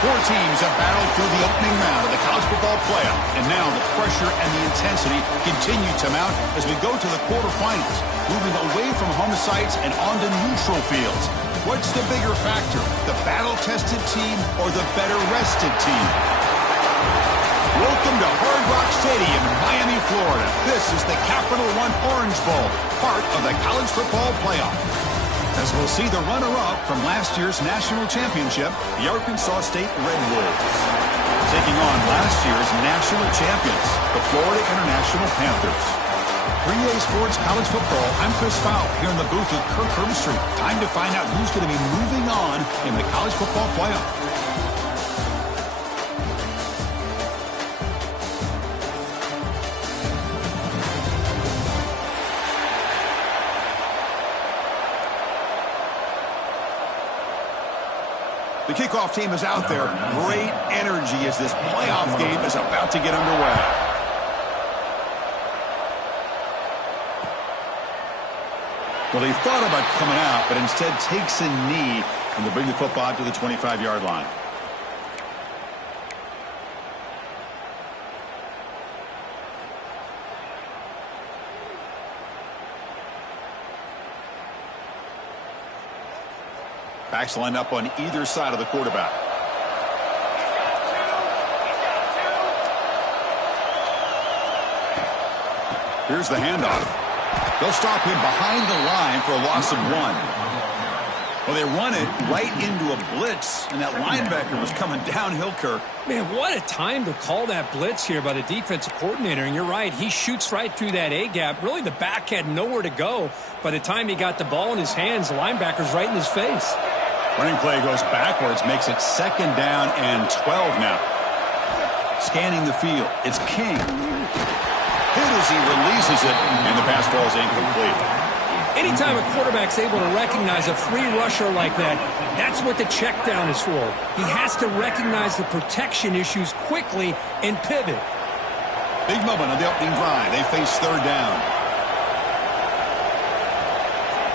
Four teams have battled through the opening round of the college football playoff, and now the pressure and the intensity continue to mount as we go to the quarterfinals, moving away from home sites and onto neutral fields. What's the bigger factor, the battle-tested team or the better-rested team? Welcome to Hard Rock Stadium in Miami, Florida. This is the Capital One Orange Bowl, part of the college football playoff. As we'll see the runner-up from last year's national championship, the Arkansas State Red Wolves, taking on last year's national champions, the Florida International Panthers. 3A Sports College Football, I'm Chris Fowle, here in the booth with Kirk Herbstreit. Time to find out who's going to be moving on in the college football playoff. The kickoff team is out there. Great energy as this playoff game is about to get underway. Well, he thought about coming out, but instead takes a knee and will bring the football to the 25-yard line. Backs lined up on either side of the quarterback. Here's the handoff. They'll stop him behind the line for a loss of 1. Well, they run it right into a blitz, and that linebacker was coming downhill, Kirk. Man, what a time to call that blitz here by the defensive coordinator. And you're right, he shoots right through that A-gap. Really, the back had nowhere to go. By the time he got the ball in his hands, the linebacker's right in his face. Running play goes backwards, makes it 2nd down and 12 now. Scanning the field, it's King. Hit as he releases it, and the pass falls incomplete. Anytime a quarterback's able to recognize a free rusher like that, that's what the check down is for. He has to recognize the protection issues quickly and pivot. Big moment on the opening drive. They face 3rd down.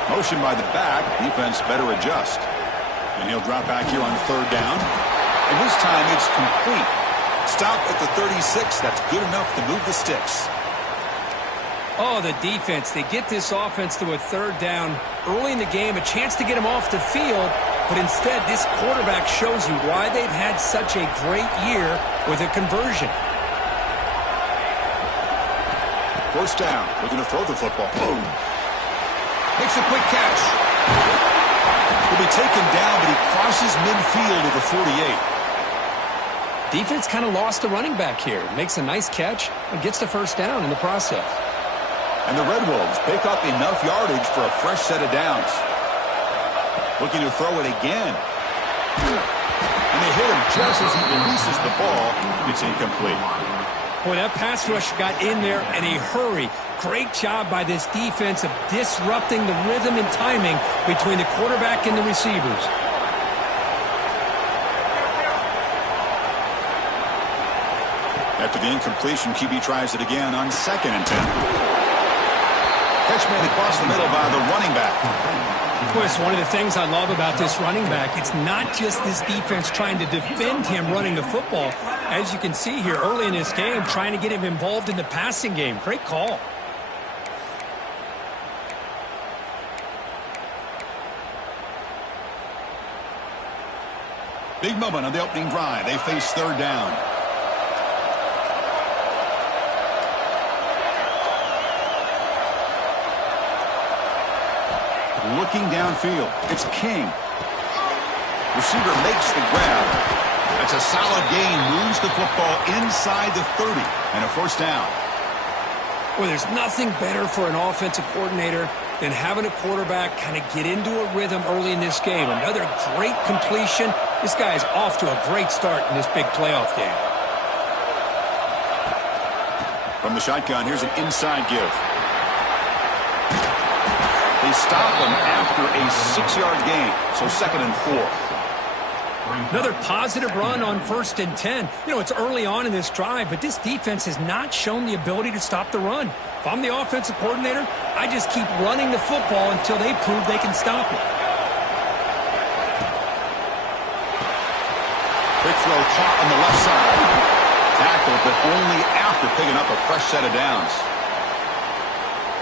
Motion by the back. Defense better adjust. And he'll drop back here on 3rd down. And this time it's complete. Stop at the 36. That's good enough to move the sticks. Oh, the defense. They get this offense to a 3rd down early in the game, a chance to get him off the field. But instead, this quarterback shows you why they've had such a great year with a conversion. 1st down. Looking to throw the football. Boom. Makes a quick catch. Will be taken down, but he crosses midfield to the 48. Defense kind of lost the running back here. Makes a nice catch and gets the 1st down in the process. And the Red Wolves pick up enough yardage for a fresh set of downs. Looking to throw it again. And they hit him just as he releases the ball. It's incomplete. Boy, that pass rush got in there in a hurry. Great job by this defense of disrupting the rhythm and timing between the quarterback and the receivers. After the incompletion, QB tries it again on 2nd and 10. Catch made across the middle by the running back. Boy, it's one of the things I love about this running back. It's not just this defense trying to defend him running the football. As you can see here early in this game, trying to get him involved in the passing game. Great call. Big moment on the opening drive. They face 3rd down. Looking downfield. It's King. Receiver makes the grab. That's a solid gain. Moves the football inside the 30. And a 1st down. Well, there's nothing better for an offensive coordinator than having a quarterback kind of get into a rhythm early in this game. Another great completion. This guy is off to a great start in this big playoff game. From the shotgun, here's an inside give. They stop him after a 6-yard gain, so 2nd and 4. Another positive run on 1st and 10. You know, it's early on in this drive, but this defense has not shown the ability to stop the run. If I'm the offensive coordinator, I just keep running the football until they prove they can stop it. Quick throw caught on the left side. Tackled, but only after picking up a fresh set of downs.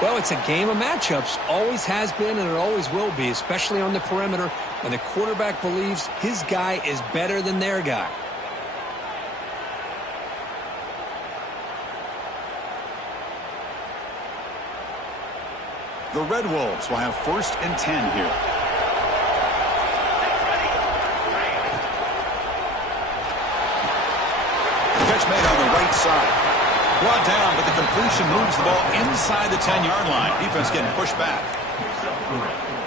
Well, it's a game of matchups. Always has been and it always will be, especially on the perimeter when the quarterback believes his guy is better than their guy. The Red Wolves will have 1st and 10 here. Catch made on the right side. Brought down, but the completion moves the ball inside the 10-yard line. Defense getting pushed back.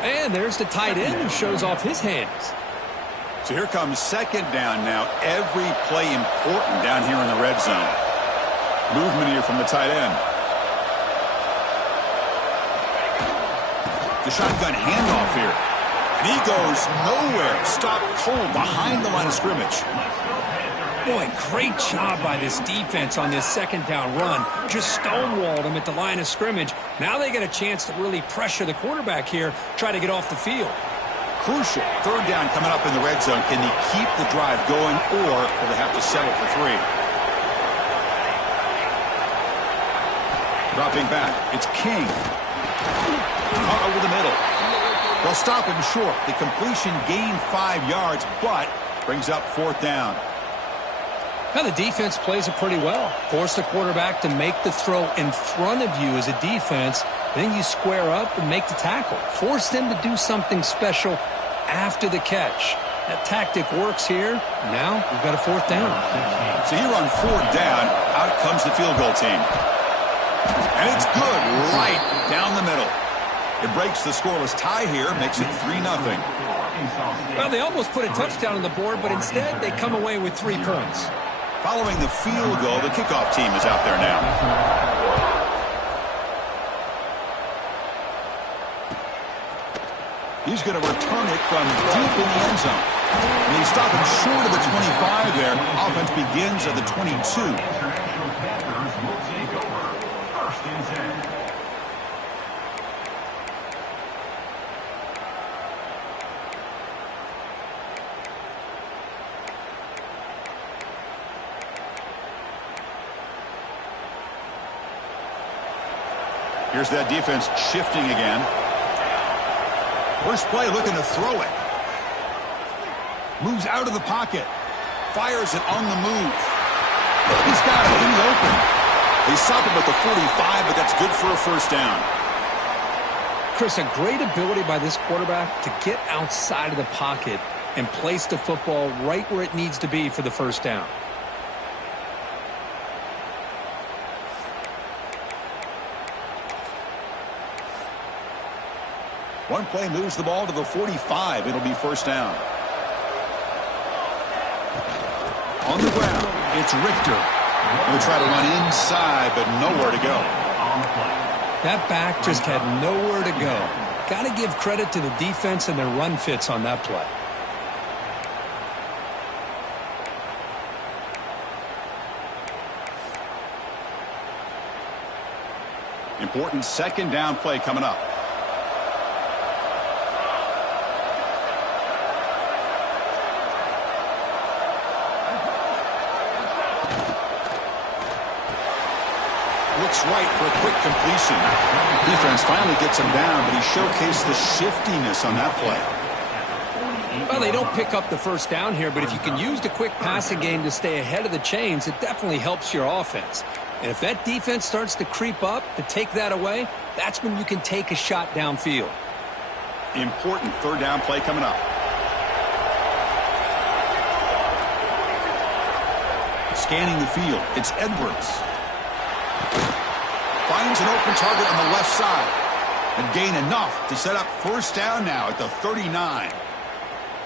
And there's the tight end who shows off his hands. So here comes 2nd down now. Every play important down here in the red zone. Movement here from the tight end. The shotgun handoff here. And he goes nowhere. Stopped cold behind the line of scrimmage. Boy, great job by this defense on this 2nd down run. Just stonewalled him at the line of scrimmage. Now they get a chance to really pressure the quarterback here, try to get off the field. Crucial. 3rd down coming up in the red zone. Can they keep the drive going, or will they have to settle for 3? Dropping back. It's King. Caught over the middle. They'll stop him short. The completion gained 5 yards, but brings up 4th down. Now the defense plays it pretty well. Force the quarterback to make the throw in front of you as a defense. Then you square up and make the tackle. Force them to do something special after the catch. That tactic works here. Now we've got a 4th down. So here on 4th down, out comes the field goal team. And it's good right down the middle. It breaks the scoreless tie here, makes it 3-0. Well, they almost put a touchdown on the board, but instead they come away with 3 points. Following the field goal, the kickoff team is out there now. He's going to return it from deep in the end zone. And he's stopping short of the 25 there. Offense begins at the 22. Here's that defense shifting again. First play looking to throw it. Moves out of the pocket. Fires it on the move. He's got it in the open. They stop him at the 45, but that's good for a 1st down. Chris, a great ability by this quarterback to get outside of the pocket and place the football right where it needs to be for the 1st down. One play moves the ball to the 45. It'll be 1st down. On the ground, it's Richter. He'll try to run inside, but nowhere to go. That back just had nowhere to go. Got to give credit to the defense and their run fits on that play. Important 2nd down play coming up. Looks right for a quick completion. Defense finally gets him down, but he showcased the shiftiness on that play. Well, they don't pick up the 1st down here, but if you can use the quick passing game to stay ahead of the chains, it definitely helps your offense. And if that defense starts to creep up to take that away, that's when you can take a shot downfield. Important 3rd down play coming up. Scanning the field, it's Edwards. Finds an open target on the left side. And gain enough to set up 1st down now at the 39.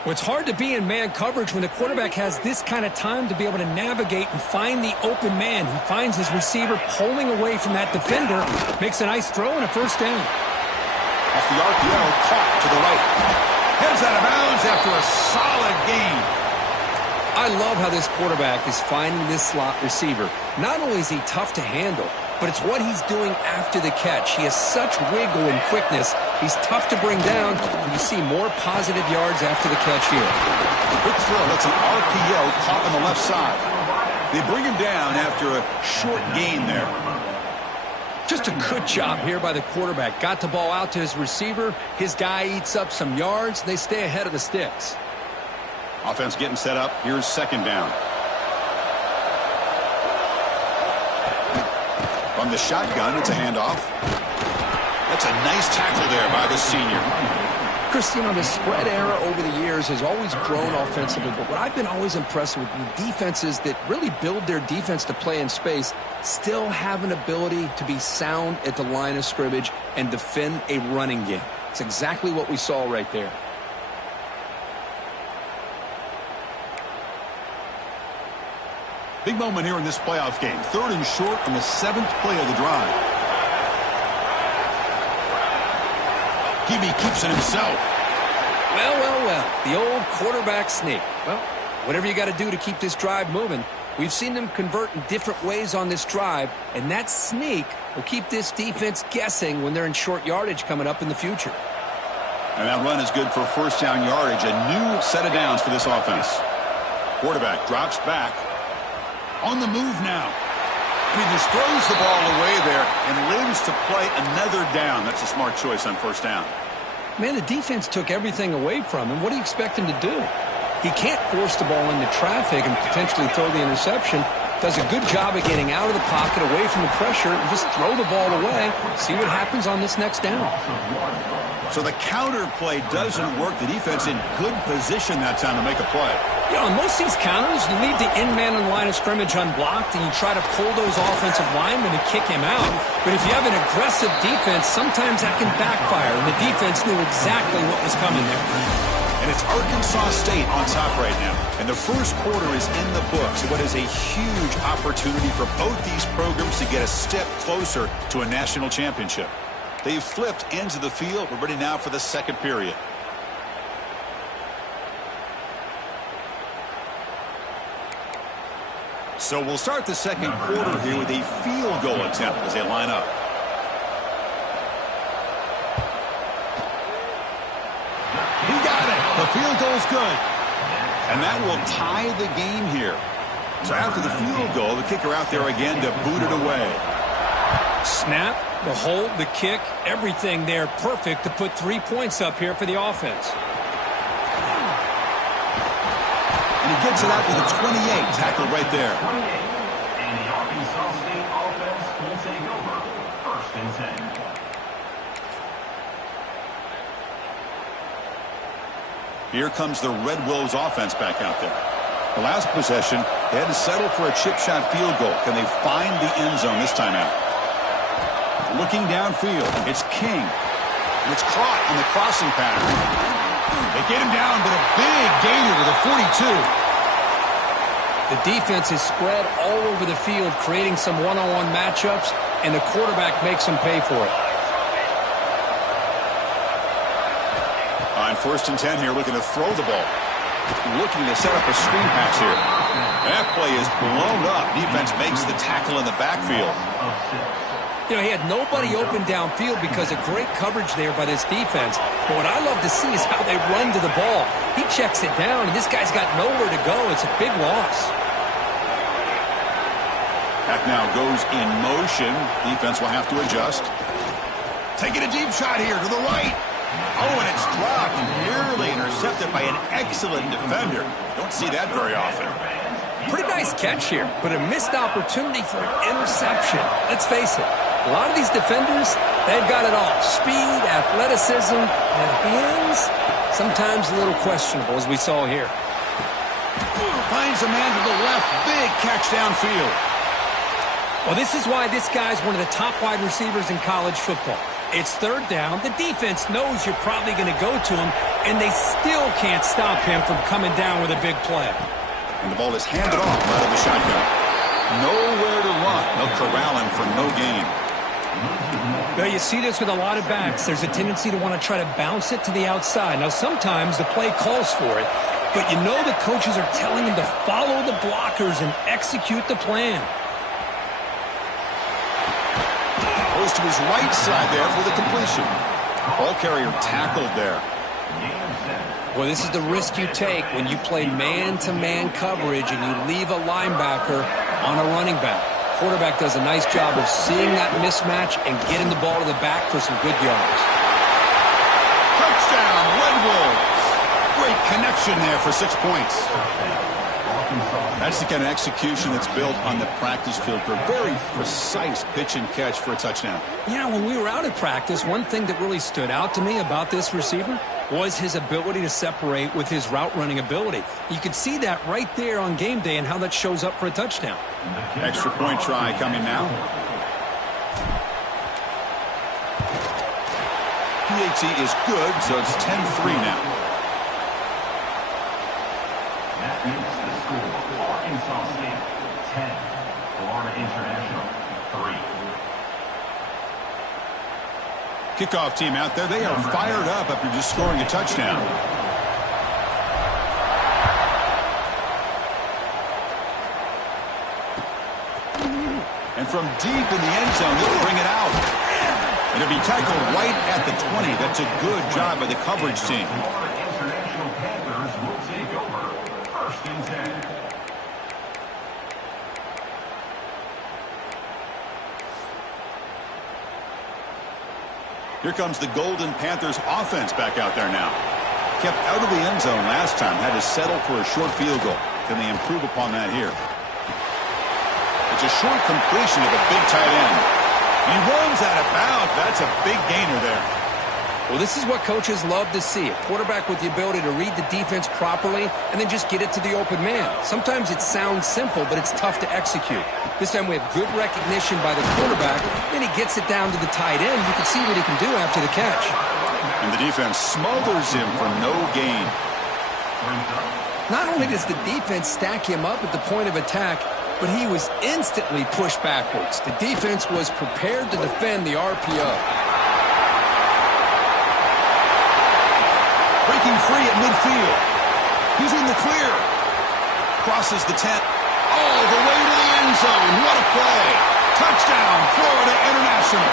Well, it's hard to be in man coverage when the quarterback has this kind of time to be able to navigate and find the open man. He finds his receiver pulling away from that defender, makes a nice throw and a 1st down. Off the RPO, caught to the right. Heads out of bounds after a solid gain. I love how this quarterback is finding this slot receiver. Not only is he tough to handle, but it's what he's doing after the catch. He has such wiggle and quickness. He's tough to bring down, and you see more positive yards after the catch here. Quick throw. That's an RPO caught on the left side. They bring him down after a short gain there. Just a good job here by the quarterback. Got the ball out to his receiver. His guy eats up some yards. They stay ahead of the sticks. Offense getting set up. Here's second down. From the shotgun, it's a handoff. That's a nice tackle there by the senior. Chris, you know, the spread era over the years has always grown offensively, but what I've been always impressed with the defenses that really build their defense to play in space still have an ability to be sound at the line of scrimmage and defend a running game. It's exactly what we saw right there. Big moment here in this playoff game. 3rd and short on the 7th play of the drive. He keeps it himself. Well. The old quarterback sneak. Well, whatever you got to do to keep this drive moving. We've seen them convert in different ways on this drive, and that sneak will keep this defense guessing when they're in short yardage coming up in the future. And that run is good for first down yardage. A new set of downs for this offense. Quarterback drops back. On the move now. And he just throws the ball away there and lives to play another down. That's a smart choice on first down. Man, the defense took everything away from him. What do you expect him to do? He can't force the ball into traffic and potentially throw the interception. Does a good job of getting out of the pocket, away from the pressure, and just throw the ball away. See what happens on this next down. So the counter play doesn't work. The defense in good position that time to make a play. You know, in most of these counters, you leave the in man on the line of scrimmage unblocked, and you try to pull those offensive linemen to kick him out. But if you have an aggressive defense, sometimes that can backfire, and the defense knew exactly what was coming there. And it's Arkansas State on top right now. And the first quarter is in the books. What is a huge opportunity for both these programs to get a step closer to a national championship. They've flipped ends of the field. We're ready now for the second period. So we'll start the second quarter here with a field goal attempt as they line up. He got it. The field goal's good. And that will tie the game here. So after the field goal, the kicker out there again to boot it away. Snap, the hold, the kick, everything there perfect to put 3 points up here for the offense. And he gets it out to the 28, tackle right there. And the Arkansas State offense will take over 1st and 10. Here comes the Red Wolves offense back out there. The last possession, they had to settle for a chip shot field goal. Can they find the end zone this time out? Looking downfield, it's King. And it's caught on the crossing pattern. They get him down, but a big gainer to the 42. The defense is spread all over the field, creating some one-on-one matchups, and the quarterback makes them pay for it. On 1st and 10 here, looking to throw the ball. Looking to set up a screen pass here. That play is blown up. Defense makes the tackle in the backfield. You know, he had nobody open downfield because of great coverage there by this defense. But what I love to see is how they run to the ball. He checks it down, and this guy's got nowhere to go. It's a big loss. That now goes in motion. Defense will have to adjust. Taking a deep shot here to the right. Oh, and it's dropped. Nearly intercepted by an excellent defender. Don't see that very often. Pretty nice catch here, but a missed opportunity for an interception. Let's face it, a lot of these defenders, they've got it all. Speed, athleticism, and hands, sometimes a little questionable, as we saw here. Finds a man to the left. Big catch downfield. Well, this is why this guy's one of the top wide receivers in college football. It's 3rd down. The defense knows you're probably going to go to him, and they still can't stop him from coming down with a big play. And the ball is handed off out of the shotgun. Nowhere to run. They'll corral him for no gain. Well, you see this with a lot of backs. There's a tendency to want to try to bounce it to the outside. Now, sometimes the play calls for it, but you know the coaches are telling him to follow the blockers and execute the plan. goes to his right side there for the completion. Ball carrier tackled there. Well, this is the risk you take when you play man-to-man coverage and you leave a linebacker on a running back. Quarterback does a nice job of seeing that mismatch and getting the ball to the back for some good yards. Touchdown, Red Wolves. Great connection there for 6 points. That's the kind of execution that's built on the practice field for a very precise pitch and catch for a touchdown. Yeah, when we were out at practice, one thing that really stood out to me about this receiver was his ability to separate with his route running ability. You could see that right there on game day and how that shows up for a touchdown. Extra point try coming now. PAT is good, so it's 10-3 now. That makes the score Arkansas State 10, Florida International 3. Kickoff team out there. They are fired up after just scoring a touchdown. And from deep in the end zone, they'll bring it out. It'll be tackled right at the 20. That's a good job by the coverage team. Florida International Panthers will take over 1st and 10. Here comes the Golden Panthers offense back out there now. Kept out of the end zone last time. Had to settle for a short field goal. Can they improve upon that here? It's a short completion to the big tight end. He runs out of bounds. That's a big gainer there. Well, this is what coaches love to see. A quarterback with the ability to read the defense properly and then just get it to the open man. Sometimes it sounds simple, but it's tough to execute. This time we have good recognition by the quarterback. Then he gets it down to the tight end. You can see what he can do after the catch. And the defense smothers him for no gain. Not only does the defense stack him up at the point of attack, but he was instantly pushed backwards. The defense was prepared to defend the RPO. Breaking free at midfield. He's in the clear. Crosses the 10. All the way to the end zone. What a play. Touchdown, Florida International.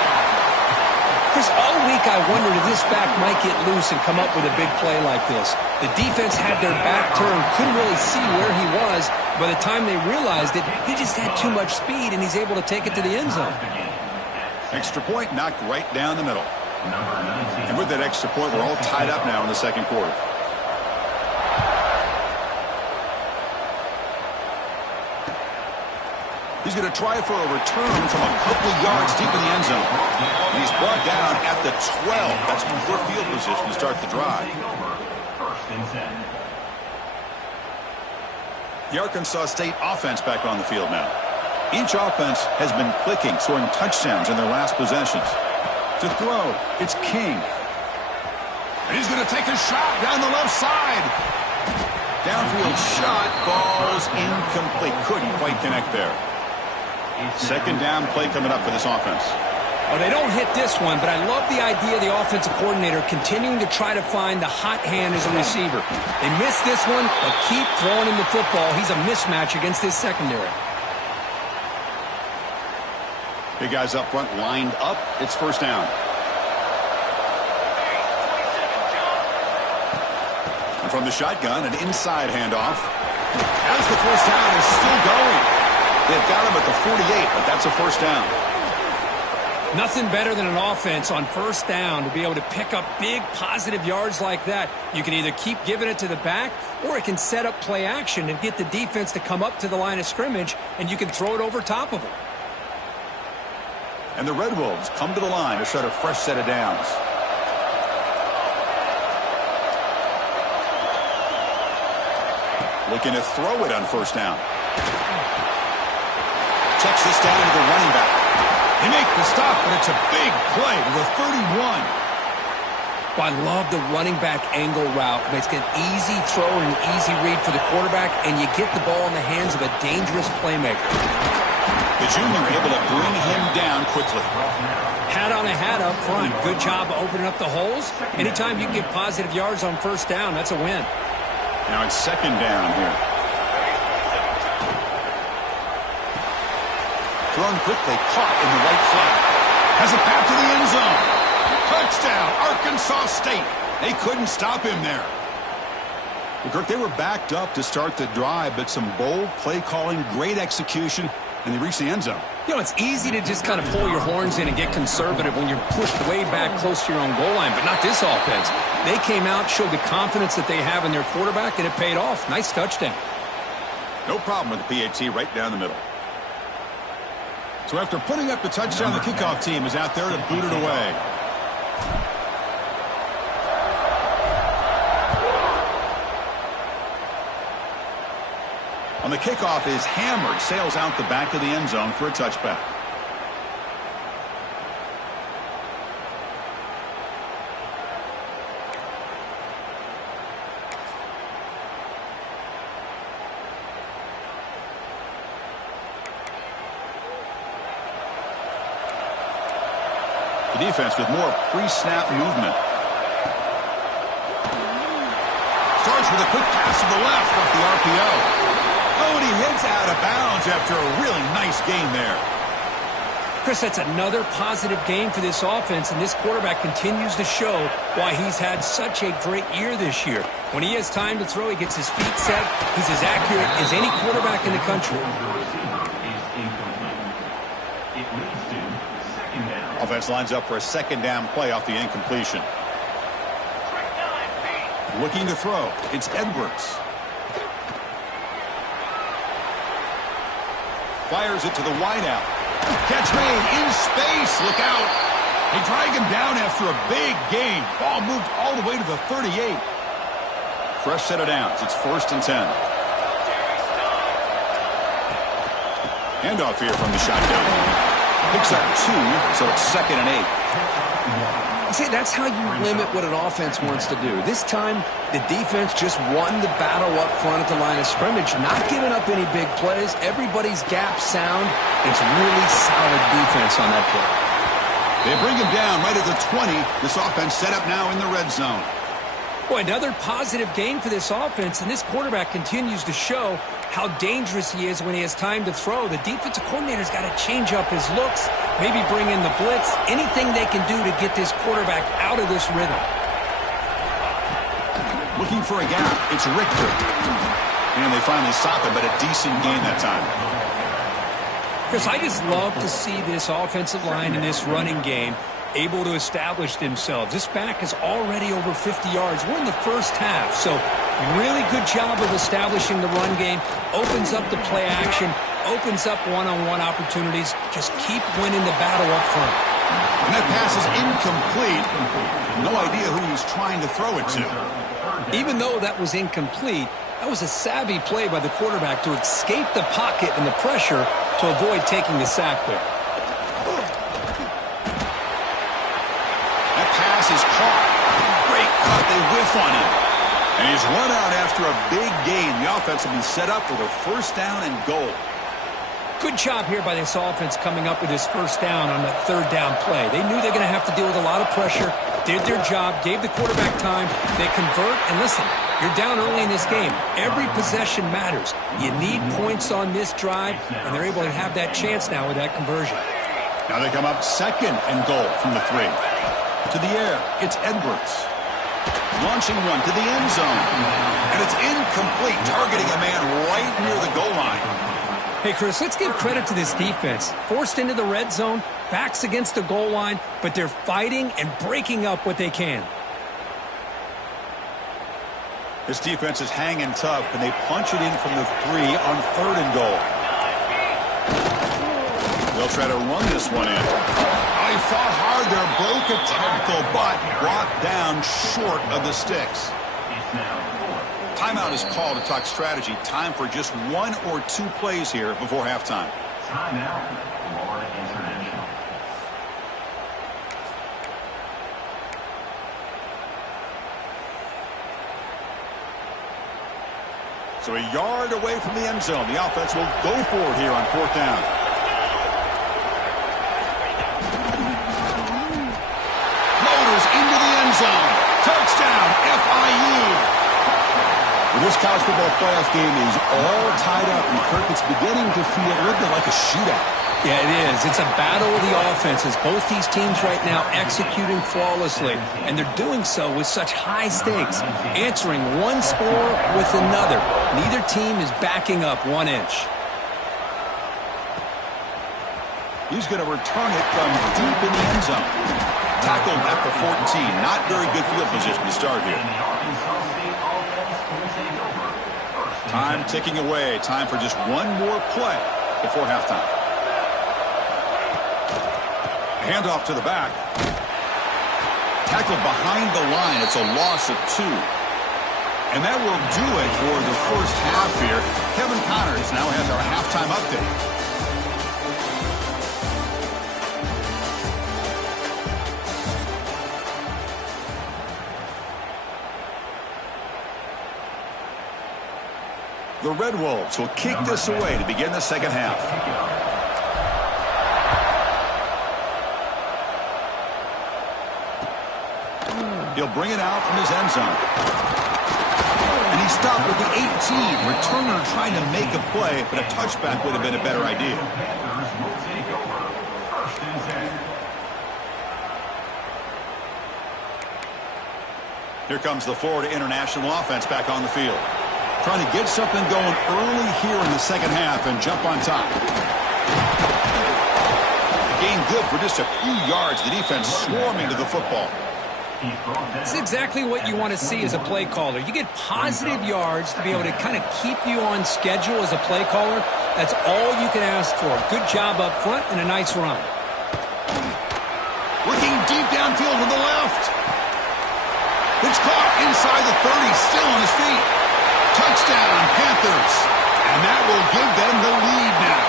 Chris, all week I wondered if this back might get loose and come up with a big play like this. The defense had their back turned, couldn't really see where he was. By the time they realized it, he just had too much speed, and he's able to take it to the end zone. Extra point knocked right down the middle. And with that extra point, we're all tied up now in the second quarter. He's going to try for a return from a couple yards deep in the end zone. And he's brought down at the 12. That's poor field position to start the drive. 1st and 10. The Arkansas State offense back on the field now. Each offense has been clicking, scoring touchdowns in their last possessions. To throw, it's King. And he's going to take a shot down the left side. Downfield shot falls incomplete. Couldn't quite connect there. Second down play coming up for this offense. Oh, they don't hit this one, but I love the idea of the offensive coordinator continuing to try to find the hot hand as a receiver. They missed this one, but keep throwing him the football. He's a mismatch against this secondary. Big guys up front lined up. It's first down. And from the shotgun, an inside handoff. As the first down is still going. They've got him at the 48, but that's a first down. Nothing better than an offense on first down to be able to pick up big positive yards like that. You can either keep giving it to the back, or it can set up play action and get the defense to come up to the line of scrimmage, and you can throw it over top of them. And the Red Wolves come to the line to start a fresh set of downs. Looking to throw it on first down. Checks this down to the running back. They make the stop, but it's a big play to the 31. Well, I love the running back angle route. It's an easy throw and an easy read for the quarterback, and you get the ball in the hands of a dangerous playmaker. The junior able to bring him down quickly. Hat on a hat up front. Good job opening up the holes. Anytime you can get positive yards on first down, that's a win. Now it's second down here. Thrown quickly, caught in the right flat. Has a path to the end zone. Touchdown, Arkansas State. They couldn't stop him there. Well, Kirk, they were backed up to start the drive, but some bold play calling, great execution, and they reached the end zone. You know, it's easy to just kind of pull your horns in and get conservative when you're pushed way back close to your own goal line, but not this offense. They came out, showed the confidence that they have in their quarterback, and it paid off. Nice touchdown. No problem with the PAT right down the middle. So after putting up the touchdown, the kickoff team is out there to boot it away. On the kickoff is hammered, sails out the back of the end zone for a touchback. The defense with more pre-snap movement. Starts with a quick pass to the left off the RPO. Oh, and he hits out of bounds after a really nice game there. Chris, that's another positive game for this offense, and this quarterback continues to show why he's had such a great year this year. When he has time to throw, he gets his feet set. He's as accurate as any quarterback in the country. Offense lines up for a second down play off the incompletion. Looking to throw. It's Edwards. Fires it to the wideout. Catch made in space. Look out. They drag him down after a big gain. Ball moved all the way to the 38. Fresh set of downs. It's 1st and 10. Handoff here from the shotgun. Picks up 2, so it's 2nd and 8. See, that's how you limit what an offense wants to do. This time, the defense just won the battle up front at the line of scrimmage, not giving up any big plays. Everybody's gap sound. It's really solid defense on that play. They bring him down right at the 20. This offense set up now in the red zone. Boy, another positive game for this offense, and this quarterback continues to show how dangerous he is when he has time to throw. The defensive coordinator's got to change up his looks, maybe bring in the blitz, anything they can do to get this quarterback out of this rhythm. Looking for a gap. It's Richter. And they finally stop him, but a decent gain that time. Chris, I just love to see this offensive line in this running game able to establish themselves. This back is already over 50 yards. We're in the first half, so really good job of establishing the run game. Opens up the play action, opens up one-on-one opportunities. Just keep winning the battle up front. And that pass is incomplete. No idea who he's trying to throw it to. Even though that was incomplete, that was a savvy play by the quarterback to escape the pocket and the pressure to avoid taking the sack there. Is caught. Great cut. They whiff on him. And he's run out after a big gain. The offense will be set up with a 1st down and goal. Good job here by this offense coming up with this 1st down on that 3rd down play. They knew they're going to have to deal with a lot of pressure, did their job, gave the quarterback time. They convert, and listen, you're down early in this game. Every possession matters. You need points on this drive, and they're able to have that chance now with that conversion. Now they come up 2nd and goal from the 3. To the air, it's Edwards. Launching one to the end zone. And it's incomplete, targeting a man right near the goal line. Hey, Chris, let's give credit to this defense. Forced into the red zone, backs against the goal line, but they're fighting and breaking up what they can. This defense is hanging tough, and they punch it in from the 3 on 3rd and goal. They'll try to run this one in. He fought hard there, broke a tackle, but brought down short of the sticks. Timeout is called to talk strategy. Time for just 1 or 2 plays here before halftime. Timeout, Florida International. So a yard away from the end zone. The offense will go for it here on 4th down. Into the end zone. Touchdown, FIU. Well, this college football playoff game is all tied up, and Kirk, it's beginning to feel a little bit like a shootout. Yeah, it is. It's a battle of the offenses. Both these teams right now executing flawlessly, and they're doing so with such high stakes, answering one score with another. Neither team is backing up 1 inch. He's going to return it from deep in the end zone. Tackled at the 14. Not very good field position to start here. Time ticking away. Time for just one more play before halftime. Handoff to the back. Tackled behind the line. It's a loss of 2. And that will do it for the first half here. Kevin Connors now has our halftime update. The Red Wolves will kick this away to begin the second half. He'll bring it out from his end zone. And he stopped with the 18. Returner trying to make a play, but a touchback would have been a better idea. Here comes the Florida International offense back on the field. Trying to get something going early here in the second half and jump on top. Gain good for just a few yards. The defense swarming to the football. This is exactly what you want to see as a play caller. You get positive yards to be able to kind of keep you on schedule as a play caller. That's all you can ask for. Good job up front and a nice run. Looking deep downfield to the left. It's caught inside the 30, still on his feet. Touchdown, Panthers. And that will give them the lead now.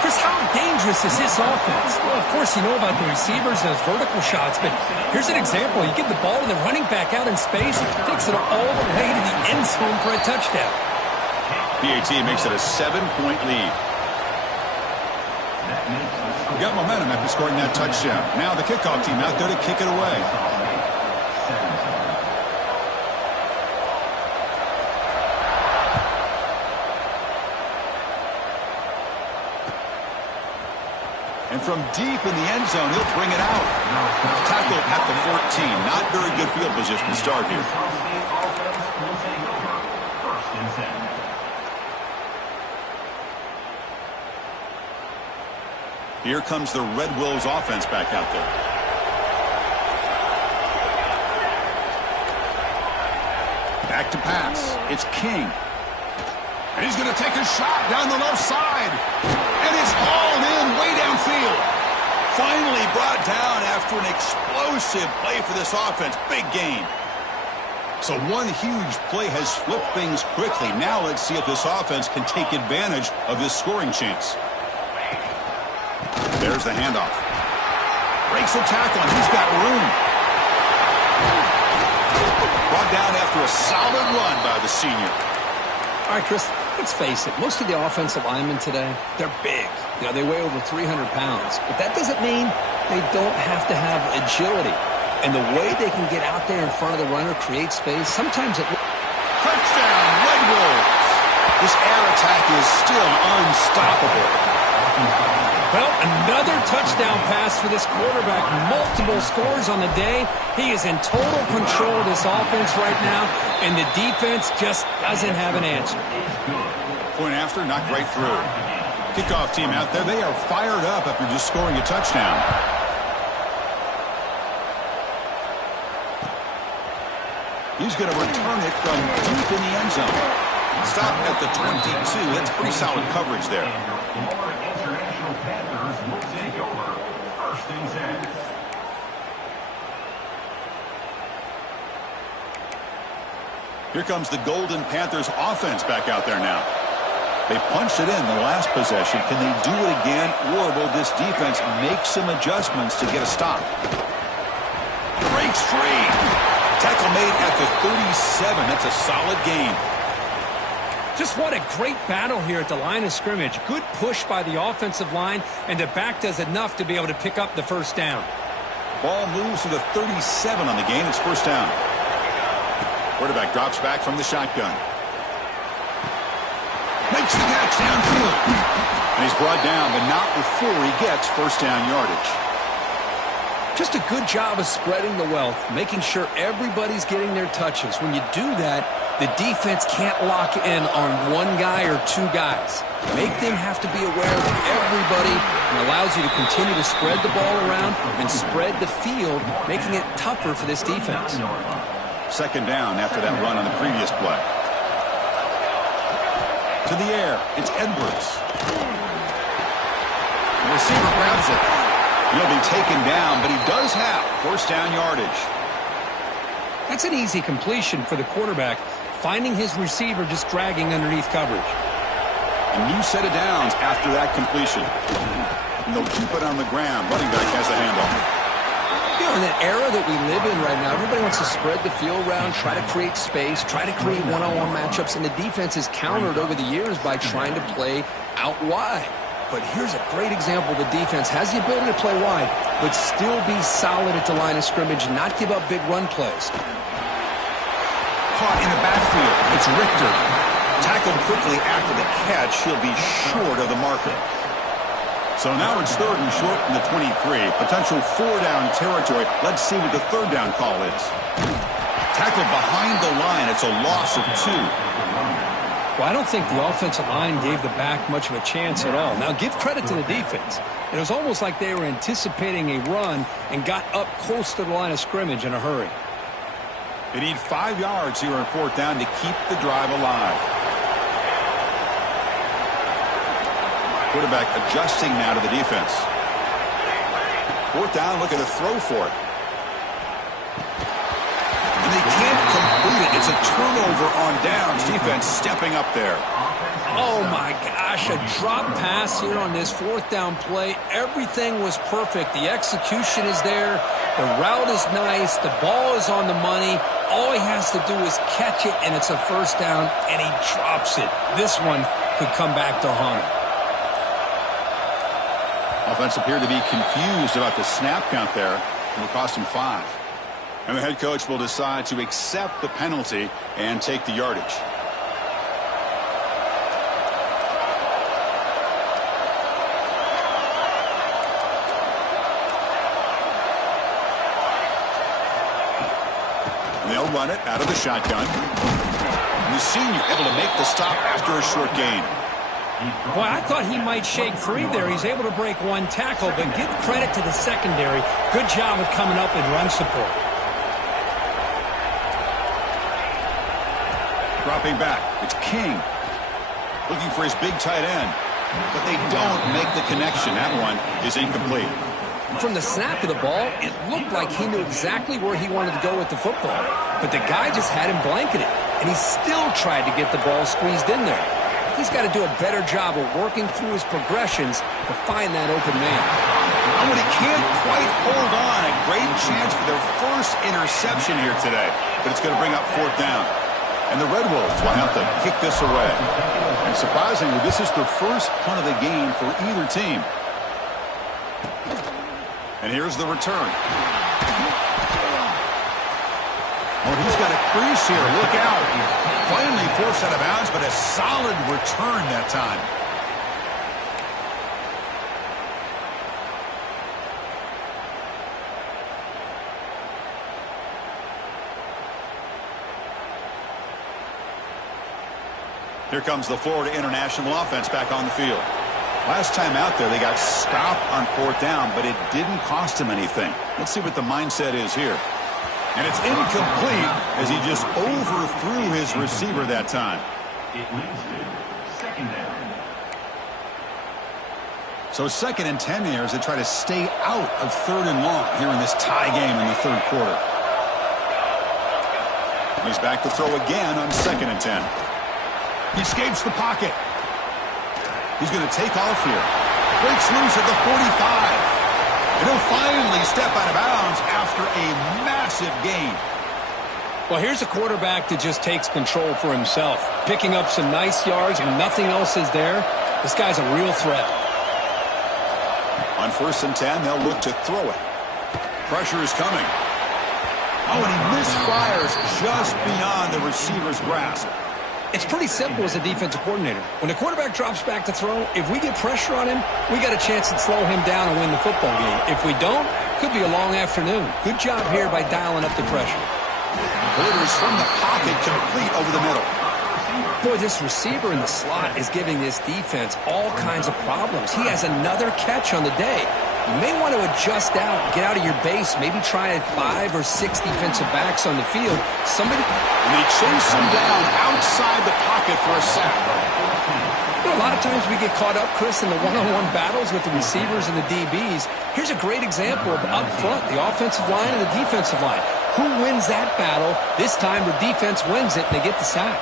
Chris, how dangerous is this offense? Well, of course, you know about the receivers and those vertical shots, but here's an example. You give the ball to the running back out in space, takes it all the way to the end zone for a touchdown. PAT makes it a 7-point lead. Got momentum after scoring that touchdown. Now the kickoff team out there to kick it away. And from deep in the end zone, he'll bring it out. Tackled at the 14. Not very good field position to start here. Here comes the Red Wolves offense back out there. Back to pass. It's King. And he's going to take a shot down the left side. And it's hauled in way downfield. Finally brought down after an explosive play for this offense. Big gain. So one huge play has flipped things quickly. Now let's see if this offense can take advantage of this scoring chance. There's the handoff. Breaks the tackle. He's got room. Brought down after a solid run by the senior. All right, Chris, let's face it. Most of the offensive linemen today, they're big. You know, they weigh over 300 pounds. But that doesn't mean they don't have to have agility. And the way they can get out there in front of the runner, create space, sometimes it... Touchdown, Red Wolves! This air attack is still unstoppable. Well, another touchdown pass for this quarterback. Multiple scores on the day. He is in total control of this offense right now, and the defense just doesn't have an answer. Point after, knocked right through. Kickoff team out there, they are fired up after just scoring a touchdown. He's going to return it from deep in the end zone. Stop at the 22. That's pretty solid coverage there. Here comes the Golden Panthers offense back out there now. They punched it in the last possession. Can they do it again, or will this defense make some adjustments to get a stop? Breaks free. Tackle made at the 37. That's a solid gain. Just what a great battle here at the line of scrimmage. Good push by the offensive line, and the back does enough to be able to pick up the first down. Ball moves to the 37 on the gain. It's first down. Quarterback drops back from the shotgun. Makes the catch downfield. And he's brought down, but not before he gets first down yardage. Just a good job of spreading the wealth, making sure everybody's getting their touches. When you do that, the defense can't lock in on one guy or two guys. Make them have to be aware of everybody, and allows you to continue to spread the ball around and spread the field, making it tougher for this defense. Second down after that run on the previous play. To the air, it's Edwards. The receiver grabs it. He'll be taken down, but he does have first down yardage. That's an easy completion for the quarterback, finding his receiver just dragging underneath coverage. A new set of downs after that completion. And they'll keep it on the ground. Running back has the handoff. You know, in that era that we live in right now, everybody wants to spread the field around, try to create space, try to create one-on-one matchups, and the defense is countered over the years by trying to play out wide. But here's a great example. The defense has the ability to play wide, but still be solid at the line of scrimmage, not give up big run plays. Caught in the backfield. It's Richter. Tackled quickly after the catch. He'll be short of the marker. So now it's third and short from the 23. Potential four-down territory. Let's see what the third down call is. Tackled behind the line. It's a loss of 2. Well, I don't think the offensive line gave the back much of a chance at all. Now, give credit to the defense. It was almost like they were anticipating a run and got up close to the line of scrimmage in a hurry. They need 5 yards here on fourth down to keep the drive alive. Quarterback adjusting now to the defense. Fourth down, looking to throw for it. And they can't complete it. It's a turnover on downs. Defense stepping up there. Oh, my gosh, a drop pass here on this fourth down play. Everything was perfect. The execution is there. The route is nice. The ball is on the money. All he has to do is catch it, and it's a first down, and he drops it. This one could come back to haunt him. Offense appeared to be confused about the snap count there. It will cost him 5. And the head coach will decide to accept the penalty and take the yardage. They'll run it out of the shotgun. And the senior able to make the stop after a short gain. Boy, I thought he might shake free there. He's able to break one tackle, but give credit to the secondary. Good job of coming up and run support. Dropping back, it's King. Looking for his big tight end. But they don't make the connection. That one is incomplete. From the snap of the ball, it looked like he knew exactly where he wanted to go with the football. But the guy just had him blanketed, and he still tried to get the ball squeezed in there. He's got to do a better job of working through his progressions to find that open man. And when he can't quite hold on, a great chance for their first interception here today. But it's going to bring up fourth down. And the Red Wolves will have to kick this away. And surprisingly, this is the first punt of the game for either team. And here's the return. Oh, he's got a crease here. Look out. Finally forced out of bounds, but a solid return that time. Here comes the Florida International offense back on the field. Last time out there, they got stopped on fourth down, but it didn't cost him anything. Let's see what the mindset is here. And it's incomplete as he just overthrew his receiver that time. It leads to second down. So 2nd and 10 here as they try to stay out of 3rd and long here in this tie game in the 3rd quarter. And he's back to throw again on 2nd and 10. He escapes the pocket. He's going to take off here. Breaks loose at the 45. And he'll finally step out of bounds after a massive gain. Well, here's a quarterback that just takes control for himself. Picking up some nice yards when nothing else is there. This guy's a real threat. On 1st and 10, they'll look to throw it. Pressure is coming. Oh, and he misfires just beyond the receiver's grasp. It's pretty simple as a defensive coordinator. When the quarterback drops back to throw, if we get pressure on him, we got a chance to slow him down and win the football game. If we don't, could be a long afternoon. Good job here by dialing up the pressure. Orders from the pocket, complete over the middle. Boy, this receiver in the slot is giving this defense all kinds of problems. He has another catch on the day. You may want to adjust out, get out of your base, maybe try 5 or 6 defensive backs on the field. And they chase him down outside the pocket for a sack. You know, a lot of times we get caught up, Chris, in the one-on-one battles with the receivers and the DBs. Here's a great example of up front, the offensive line and the defensive line. Who wins that battle? This time the defense wins it and they get the sack.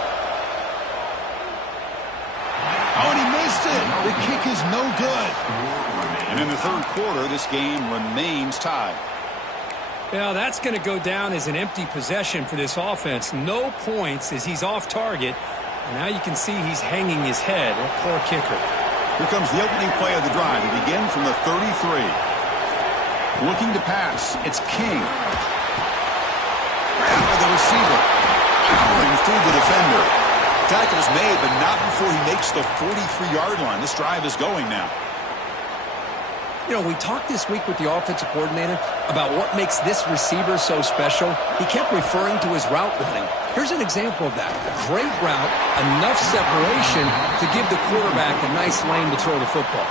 Oh, and he missed it. The kick is no good. And in the third quarter, this game remains tied. Now, that's going to go down as an empty possession for this offense. No points as he's off target. And now you can see he's hanging his head. A poor kicker. Here comes the opening play of the drive. They begin from the 33. Looking to pass. It's King. Grabbed by the receiver. Powering through the defender. Tackle's made, but not before he makes the 43-yard line. This drive is going now. You know, we talked this week with the offensive coordinator about what makes this receiver so special. He kept referring to his route running. Here's an example of that. Great route, enough separation to give the quarterback a nice lane to throw the football.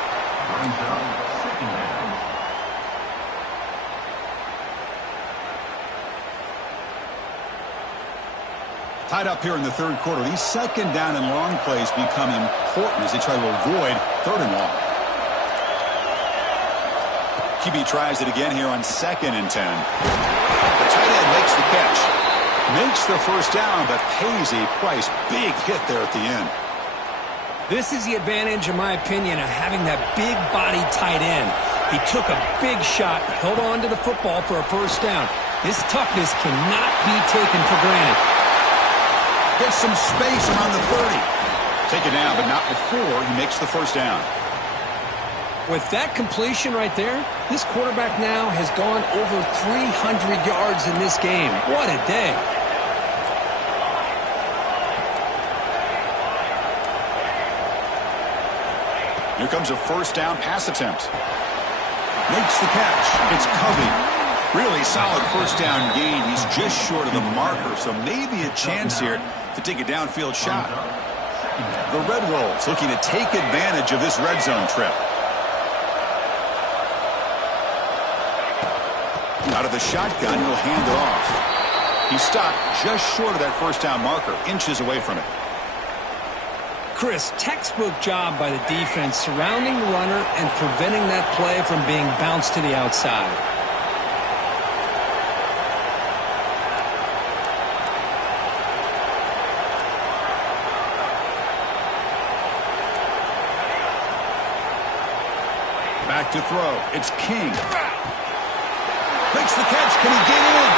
Tied up here in the third quarter. These second down and long plays become important as they try to avoid third and long. QB tries it again here on 2nd and 10. The tight end makes the catch. Makes the first down, but pays a price. Big hit there at the end. This is the advantage, in my opinion, of having that big body tight end. He took a big shot, held on to the football for a first down. This toughness cannot be taken for granted. Gets some space around the 30. Take it down, but not before he makes the first down. With that completion right there, this quarterback now has gone over 300 yards in this game. What a day. Here comes a first down pass attempt. Makes the catch. It's Covey. Really solid first down gain. He's just short of the marker, so maybe a chance here to take a downfield shot. The Red Wolves looking to take advantage of this red zone trip. Out of the shotgun, he'll hand it off. He stopped just short of that first down marker, inches away from it. Chris, textbook job by the defense surrounding the runner and preventing that play from being bounced to the outside. Back to throw. It's King. Makes the catch. Can he get in?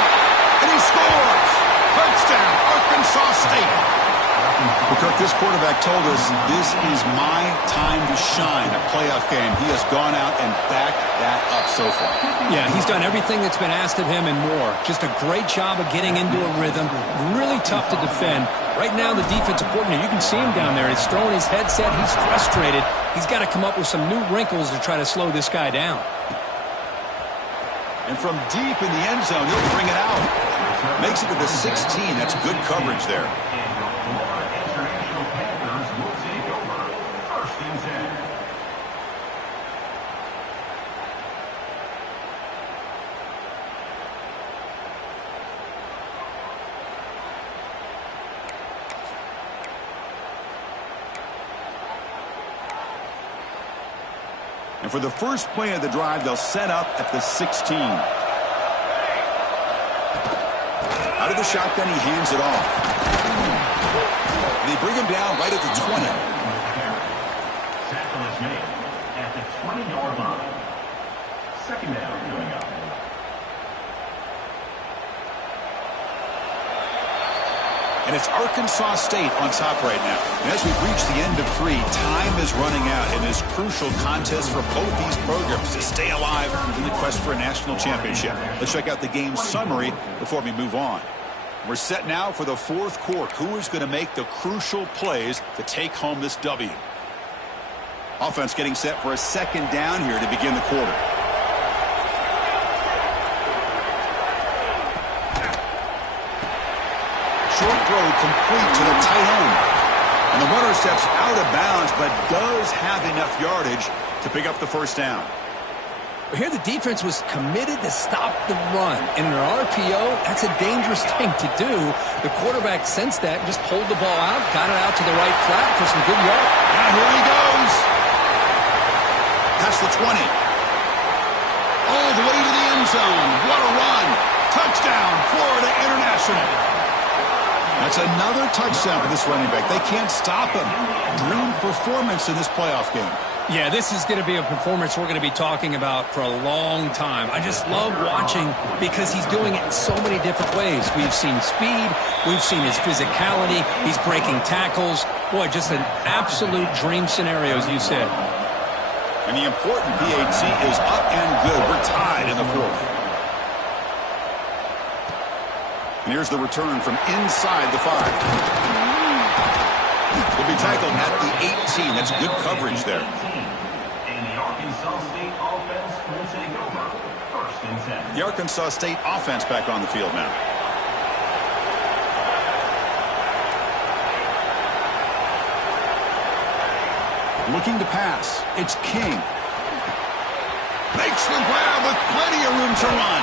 And he scores! Touchdown, Arkansas State. Well, Kirk, this quarterback told us this is my time to shine, a playoff game. He has gone out and backed that up so far. Yeah, he's done everything that's been asked of him and more. Just a great job of getting into a rhythm. Really tough to defend. Right now, the defensive coordinator, you can see him down there. He's throwing his headset. He's frustrated. He's got to come up with some new wrinkles to try to slow this guy down. And from deep in the end zone, he'll bring it out. Makes it to the 16. That's good coverage there. And for the first play of the drive, they'll set up at the 16. Out of the shotgun, he hands it off. And they bring him down right at the 20. Tackle is made at the 20-yard line. Second down coming up. And it's Arkansas State on top right now. And as we've reached the end of 3, time is running out in this crucial contest for both these programs to stay alive in the quest for a national championship. Let's check out the game summary before we move on. We're set now for the fourth quarter. Who is going to make the crucial plays to take home this W? Offense getting set for a second down here to begin the quarter. Short throw complete to the tight end. And the runner steps out of bounds, but does have enough yardage to pick up the first down. Here the defense was committed to stop the run. In an RPO, that's a dangerous thing to do. The quarterback sensed that and just pulled the ball out, got it out to the right flat for some good yards. And here he goes. Past the 20. All the way to the end zone. What a run. Touchdown, Florida International. That's another touchdown for this running back. They can't stop him. Dream performance in this playoff game. Yeah, this is going to be a performance we're going to be talking about for a long time. I just love watching because he's doing it in so many different ways. We've seen speed. We've seen his physicality. He's breaking tackles. Boy, just an absolute dream scenario, as you said. And the important PAT is up and good. We're tied in the fourth. And here's the return from inside the 5. Will be tackled at the 18. That's good coverage there. And the Arkansas State offense will take over. First and 10. The Arkansas State offense back on the field now. Looking to pass. It's King. Makes the grab with plenty of room to run.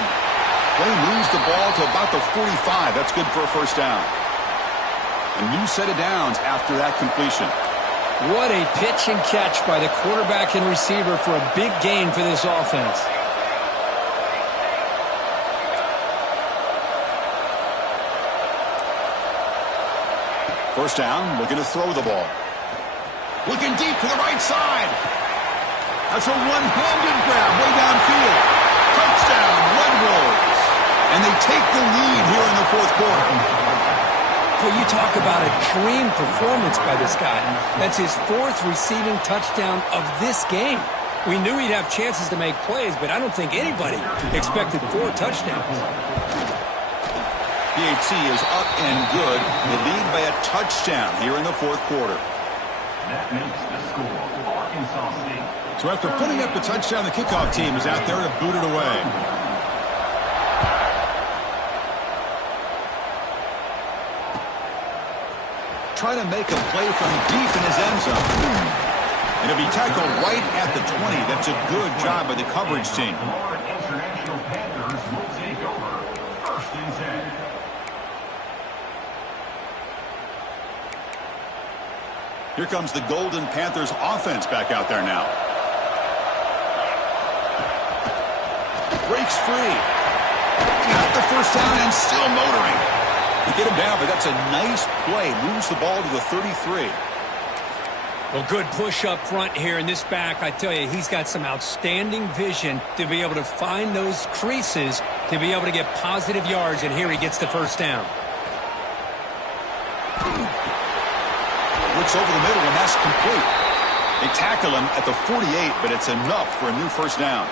Play moves the ball to about the 45. That's good for a first down. A new set of downs after that completion. What a pitch and catch by the quarterback and receiver for a big gain for this offense. First down, looking to throw the ball. Looking deep to the right side. That's a one-handed grab way downfield. Touchdown, Red Wolves. And they take the lead here in the fourth quarter. Well, you talk about a dream performance by this guy. That's his fourth receiving touchdown of this game. We knew he'd have chances to make plays, but I don't think anybody expected 4 touchdowns. PAT is up and good. The lead by a touchdown here in the fourth quarter. That makes the score. Arkansas State. So after putting up the touchdown, the kickoff team is out there to boot it away. Trying to make a play from deep in his end zone. And it'll be tackled right at the 20. That's a good job by the coverage team. Florida International Panthers will take over. First and 10. Here comes the Golden Panthers offense back out there now. Breaks free. Got the first down and still motoring. To get him down, but that's a nice play. Moves the ball to the 33. Well, good push up front here in this back. I tell you, he's got some outstanding vision to be able to find those creases, to be able to get positive yards, and here he gets the first down. Looks over the middle, and that's complete. They tackle him at the 48, but it's enough for a new first down.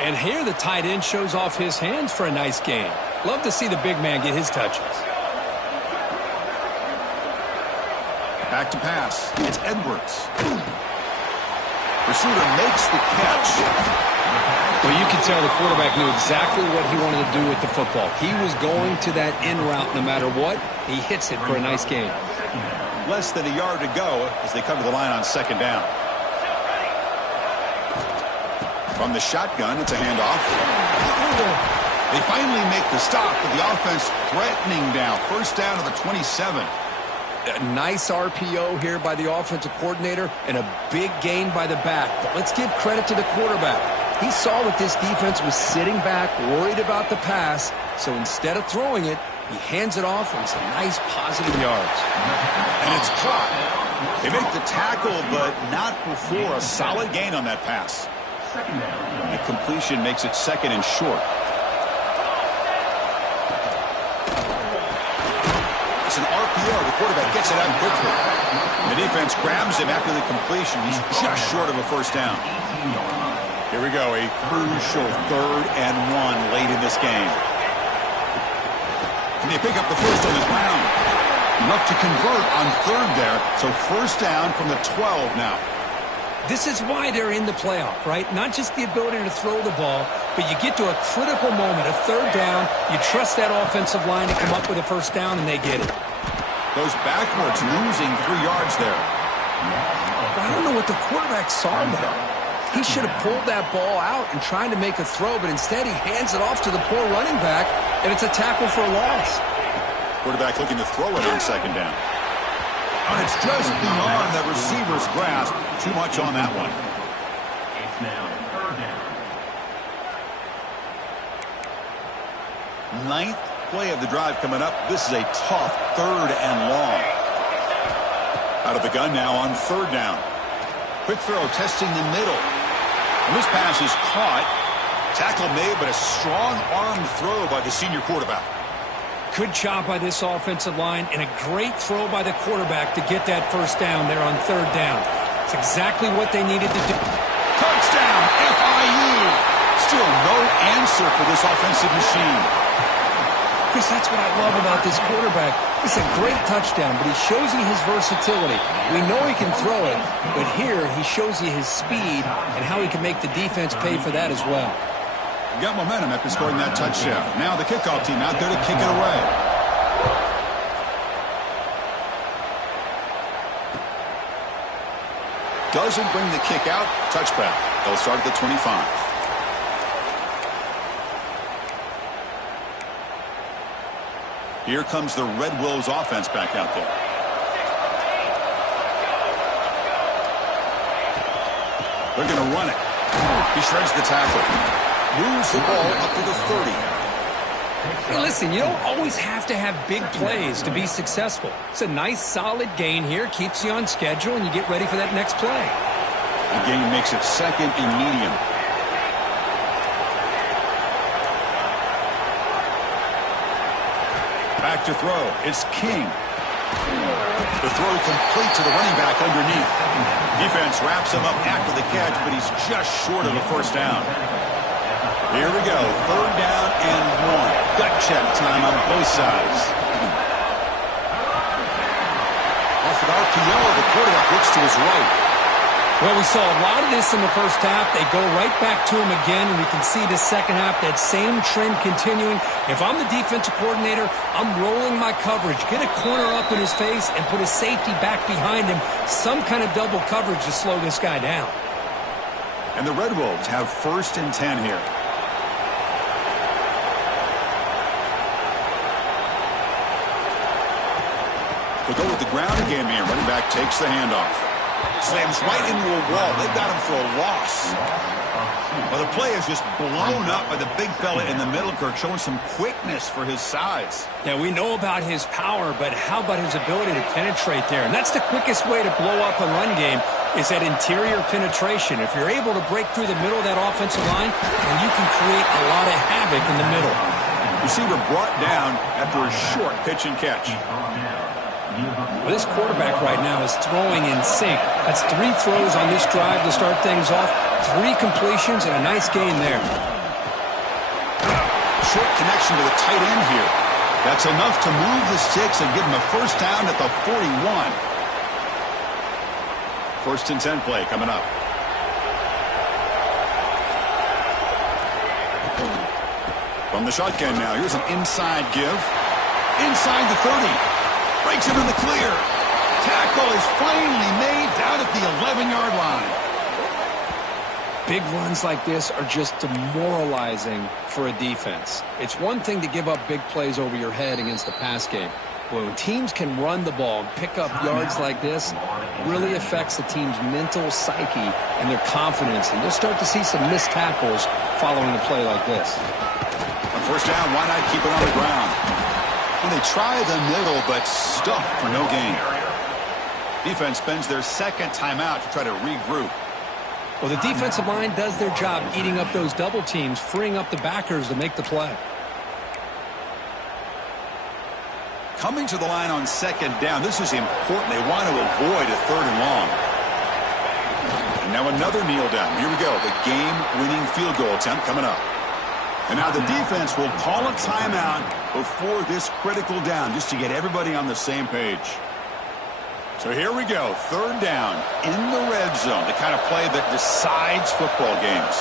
And here the tight end shows off his hands for a nice gain. Love to see the big man get his touches. Back to pass. It's Edwards. Receiver makes the catch. Well, you can tell the quarterback knew exactly what he wanted to do with the football. He was going to that in route no matter what. He hits it for a nice gain. Less than a yard to go as they come to the line on second down. From the shotgun, it's a handoff. They finally make the stop, but the offense threatening down. First down to the 27. A nice RPO here by the offensive coordinator and a big gain by the back. But let's give credit to the quarterback. He saw that this defense was sitting back, worried about the pass. So instead of throwing it, he hands it off and some nice positive yards. And it's caught. They make the tackle, but not before a solid gain on that pass. The completion makes it second and short. It's an RPO. The quarterback gets it out quickly. The defense grabs him after the completion. He's just short of a first down. Here we go. A crucial 3rd and 1 late in this game. Can they pick up the first on the ground? Enough to convert on third there. So first down from the 12 now. This is why they're in the playoff, right? Not just the ability to throw the ball, but you get to a critical moment, a third down, you trust that offensive line to come up with a first down, and they get it. Goes backwards, losing 3 yards there. I don't know what the quarterback saw there. He should have pulled that ball out and tried to make a throw, but instead he hands it off to the poor running back, and it's a tackle for a loss. Quarterback looking to throw it on second down. And it's just beyond the receiver's grasp. Too much on that one. It's now third down. Ninth play of the drive coming up. This is a tough third and long. Out of the gun now on third down. Quick throw testing the middle. And this pass is caught. Tackle made, but a strong arm throw by the senior quarterback. Good job by this offensive line, and a great throw by the quarterback to get that first down there on third down. It's exactly what they needed to do. Touchdown, FIU! Still no answer for this offensive machine. Chris, that's what I love about this quarterback. It's a great touchdown, but he shows you his versatility. We know he can throw it, but here he shows you his speed and how he can make the defense pay for that as well. Got momentum after scoring that touchdown. Now the kickoff team out there to kick it away. Doesn't bring the kick out. Touchback. They'll start at the 25. Here comes the Red Wolves offense back out there. They're going to run it. He shreds the tackle. Moves the ball up to the 30. Hey, listen, you don't always have to have big plays to be successful. It's a nice, solid gain here. Keeps you on schedule, and you get ready for that next play. The gain makes it second and medium. Back to throw. It's King. The throw complete to the running back underneath. Defense wraps him up after the catch, but he's just short of a first down. Here we go. Third down and 1. Gut check time on both sides. Off an RPO, the quarterback looks to his right. Well, we saw a lot of this in the first half. They go right back to him again, and we can see the second half, that same trend continuing. If I'm the defensive coordinator, I'm rolling my coverage. Get a corner up in his face and put a safety back behind him. Some kind of double coverage to slow this guy down. And the Red Wolves have first and 10 here. They go with the ground again here. Running back takes the handoff. Slams right into a wall. They've got him for a loss. Well, the play is just blown up by the big fella in the middle, Kirk, showing some quickness for his size. Yeah, we know about his power, but how about his ability to penetrate there? And that's the quickest way to blow up a run game, is that interior penetration. If you're able to break through the middle of that offensive line, then you can create a lot of havoc in the middle. Receiver brought down after a short pitch and catch. Well, this quarterback right now is throwing in sync. That's 3 throws on this drive to start things off. 3 completions and a nice gain there. Short connection to the tight end here. That's enough to move the sticks and give him a first down at the 41. First and 10 play coming up. From the shotgun now, here's an inside give. Inside the 30. Breaks him in the clear. Tackle is finally made down at the 11-yard line. Big runs like this are just demoralizing for a defense. It's one thing to give up big plays over your head against the pass game. But when teams can run the ball and pick up yards like this, it really affects the team's mental psyche and their confidence. And you'll start to see some missed tackles following a play like this. On first down, why not keep it on the ground? And they try the middle, but stuffed for no gain. Defense spends their second timeout to try to regroup. Well, the defensive line does their job eating up those double teams, freeing up the backers to make the play. Coming to the line on second down, this is important. They want to avoid a third and long. And now another kneel down. Here we go. The game-winning field goal attempt coming up. And now the defense will call a timeout before this critical down, just to get everybody on the same page. So here we go, third down in the red zone, the kind of play that decides football games.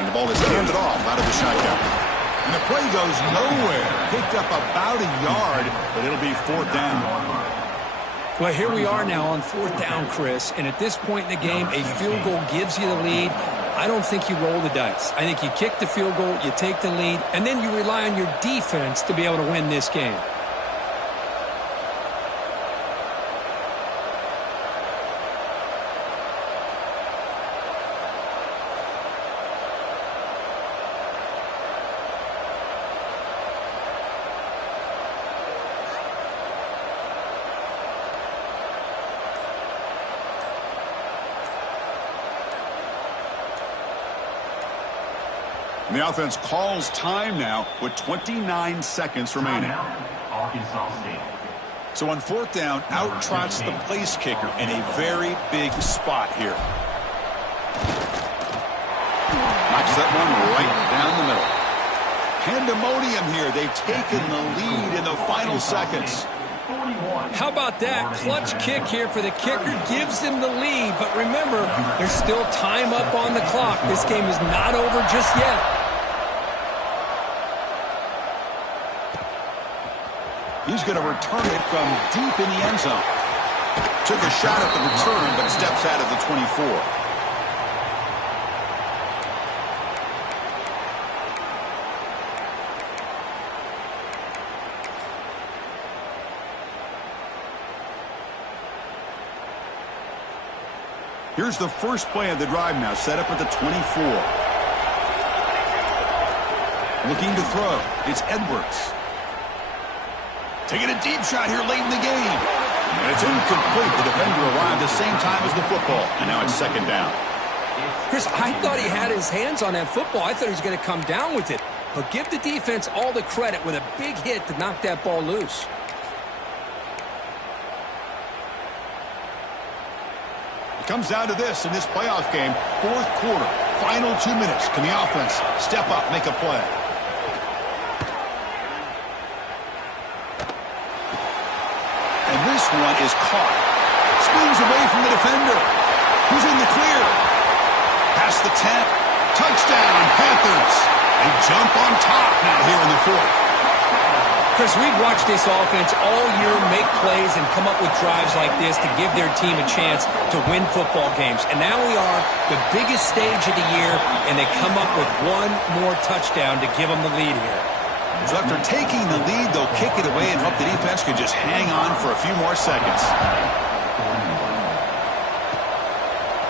And the ball is handed off out of the shotgun. And the play goes nowhere. Picked up about a yard, but it'll be fourth down. Well, here we are now on fourth down, Chris, and at this point in the game, a field goal gives you the lead. I don't think you roll the dice. I think you kick the field goal, you take the lead, and then you rely on your defense to be able to win this game. And the offense calls time now with 29 seconds remaining. Arkansas State. So on fourth down, out trots the place kicker in a very big spot here. Knocks that one right down the middle. Pandemonium here. They've taken the lead in the final seconds. How about that? Clutch kick here for the kicker gives them the lead. But remember, there's still time up on the clock. This game is not over just yet. He's going to return it from deep in the end zone. Took a shot at the return, but steps out of the 24. Here's the first play of the drive now, set up at the 24. Looking to throw. It's Edwards. Taking a deep shot here late in the game. And it's incomplete. The defender arrived the same time as the football. And now it's second down. Chris, I thought he had his hands on that football. I thought he was going to come down with it. But give the defense all the credit with a big hit to knock that ball loose. It comes down to this in this playoff game. Fourth quarter, final 2 minutes. Can the offense step up, make a play? And this one is caught. Spins away from the defender. Who's in the clear? Past the 10. Touchdown, Panthers. They jump on top now here in the fourth. Chris, we've watched this offense all year make plays and come up with drives like this to give their team a chance to win football games. And now we are the biggest stage of the year, and they come up with one more touchdown to give them the lead here. So after taking the lead, they'll kick it away and hope the defense can just hang on for a few more seconds.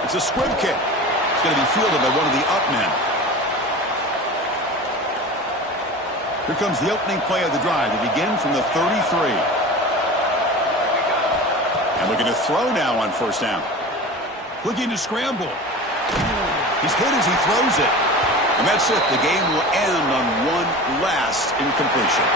It's a squib kick. It's going to be fielded by one of the up men. Here comes the opening play of the drive. They begin from the 33. And looking to throw now on first down. Looking to scramble. He's hit as he throws it. And that's it. The game will end on one last incompletion.